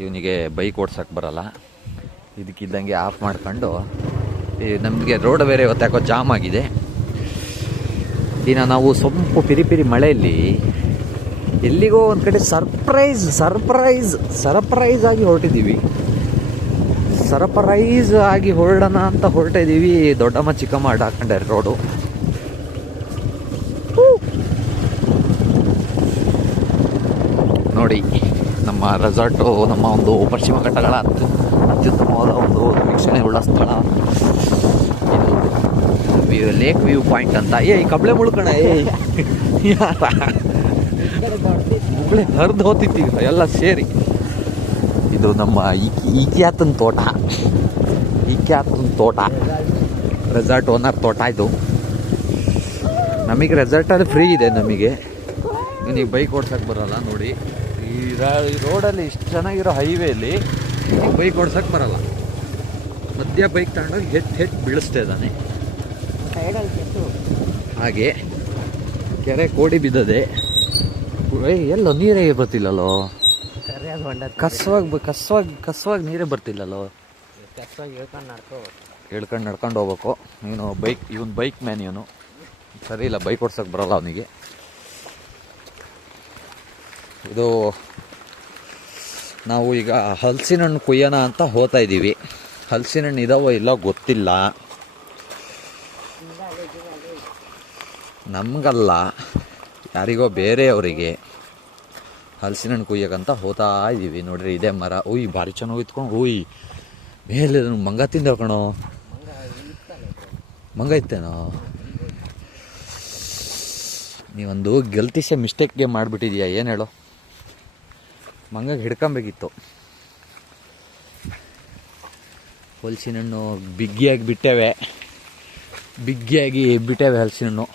ಇವನಿಗೆ ಬೈಕ್ ಓಡ್ಸೋಕ್ಕೆ ಬರಲ್ಲ. ಇದಕ್ಕಿದ್ದಂಗೆ ಆಫ್ ಮಾಡ್ಕೊಂಡು ನಮಗೆ ರೋಡ್ ಬೇರೆ ಯಾಕೋ ಜಾಮ್ ಆಗಿದೆ. ಇನ್ನು ನಾವು ಸೊಂಪು ಪಿರಿ ಪಿರಿ ಮಳೆಯಲ್ಲಿ ಎಲ್ಲಿಗೋ ಒಂದು ಕಡೆ ಸರ್ಪ್ರೈಸ್ ಸರ್ಪ್ರೈಸ್ ಸರ್ಪ್ರೈಸ್ ಆಗಿ ಹೊರಟಿದ್ದೀವಿ. ಸರ್ಪ್ರೈಸ್ ಆಗಿ ಹೊರಡೋಣ ಅಂತ ಹೊರಟಿದ್ದೀವಿ ದೊಡ್ಡಮ್ಮ, ಚಿಕ್ಕಮ್ಮ, ಅಡ್ಡ ಹಾಕೊಂಡೆ ರೋಡು ನೋಡಿ. ನಮ್ಮ ರೆಸಾರ್ಟು ನಮ್ಮ ಒಂದು ಪಶ್ಚಿಮ ಘಟ್ಟಗಳ ಅತ್ಯು ಅತ್ಯುತ್ತಮವಾದ ಒಂದು ವೀಕ್ಷಣೆ ಉಳ್ಳ ಸ್ಥಳ. ಇದು ಲೇಕ್ ವ್ಯೂ ಪಾಯಿಂಟ್ ಅಂತ. ಏ ಕಬ್ಳೆ ಮುಳ್ಕಣ ಏ. ಹರಿದು ಹೋತಿತ್ತೀಗ ಎಲ್ಲ ಸೇರಿ. ಇದು ನಮ್ಮ ಈಕ್ಯಾತನ ತೋಟ. ಈಕ್ಯಾತನ ತೋಟ. ರೆಸಾರ್ಟ್ ಓನರ್ ತೋಟ ಇದು. ನಮಗೆ ರೆಸಾರ್ಟಲ್ಲಿ ಫ್ರೀ ಇದೆ ನಮಗೆ. ನೀವು ಬೈಕ್ ಓಡ್ಸಕ್ಕೆ ಬರೋಲ್ಲ, ನೋಡಿ. ಈ ರಾ- ಈ ರೋಡಲ್ಲಿ ಇಷ್ಟು ಚೆನ್ನಾಗಿರೋ ಹೈವೇಲಿ ಬೈಕ್ ಓಡ್ಸಕ್ಕೆ ಬರಲ್ಲ. ಮಧ್ಯ ಬೈಕ್ ತಗೊಂಡೋಗಿ ಹೆಚ್ಚು ಹೆಚ್ಚು ಬೀಳಿಸ್ತಾ ಇದ್ದಾನೆ. ಹಾಗೆ ಕೆರೆ ಕೋಡಿ ಬಿದ್ದದೆ. ಎಲ್ಲೋ ನೀರೇ ಬರ್ತಿಲ್ಲಲ್ಲೋ? ಕಸವಾಗಿ ಕಸವಾಗಿ ಕಸವಾಗಿ ನೀರೇ ಬರ್ತಿಲ್ಲಲ್ಲೋ? ಕಷ್ಟವಾಗಿ ಹೇಳ್ಕೊಂಡು ನಡ್ಕೋ ಹೇಳ್ಕೊಂಡು ನಡ್ಕೊಂಡು ಹೋಗ್ಬೇಕು. ಇವನು ಬೈಕ್ ಇವನು ಬೈಕ್ ಮ್ಯಾನ್ ಇವನು. ಸರಿ ಇಲ್ಲ ಬೈಕ್ ಓಡ್ಸಕ್ಕೆ ಬರಲ್ಲ ಅವನಿಗೆ. ಇದು ನಾವು ಈಗ ಹಲಸಿನ ಹಣ್ಣು ಕುಯ್ಯೋಣ ಅಂತ ಹೋಗ್ತಾ ಇದ್ದೀವಿ. ಹಲಸಿನ ಹಣ್ಣು ಇದಾವೋ ಇಲ್ಲ ಗೊತ್ತಿಲ್ಲ. ನಮಗಲ್ಲ, ಯಾರಿಗೋ ಬೇರೆಯವರಿಗೆ ಹಲಸಿನ ಹಣ್ಣು ಕುಯ್ಯಕ್ಕಂತ ಹೋಗ್ತಾ ಇದ್ದೀವಿ. ನೋಡ್ರಿ, ಇದೇ ಮರ. ಉಯ್, ಭಾರಿ ಚೆನ್ನಾಗಿ ಇತ್ಕೊಂಡು ಉಯ್. ಮೇಲೆ ಮಂಗ ತಿಂದ ಕಣೋ? ಮಂಗ ಇತ್ತೇನೋ? ನೀವೊಂದು ಗೆಲ್ತಿಸೆ ಮಿಸ್ಟೇಕ್ಗೆ ಮಾಡಿಬಿಟ್ಟಿದ್ಯಾ, ಏನು ಹೇಳು? ಮಂಗ ಹಿಡ್ಕೊಬೇಕಿತ್ತು. ಹಣ್ಣು ಬಿಗ್ಗಿಯಾಗಿ ಬಿಟ್ಟೇವೆ. ಬಿಗ್ಗಿಯಾಗಿ ಬಿಟ್ಟೇವೆ ಹಲ್ಸಿನ ಹಣ್ಣು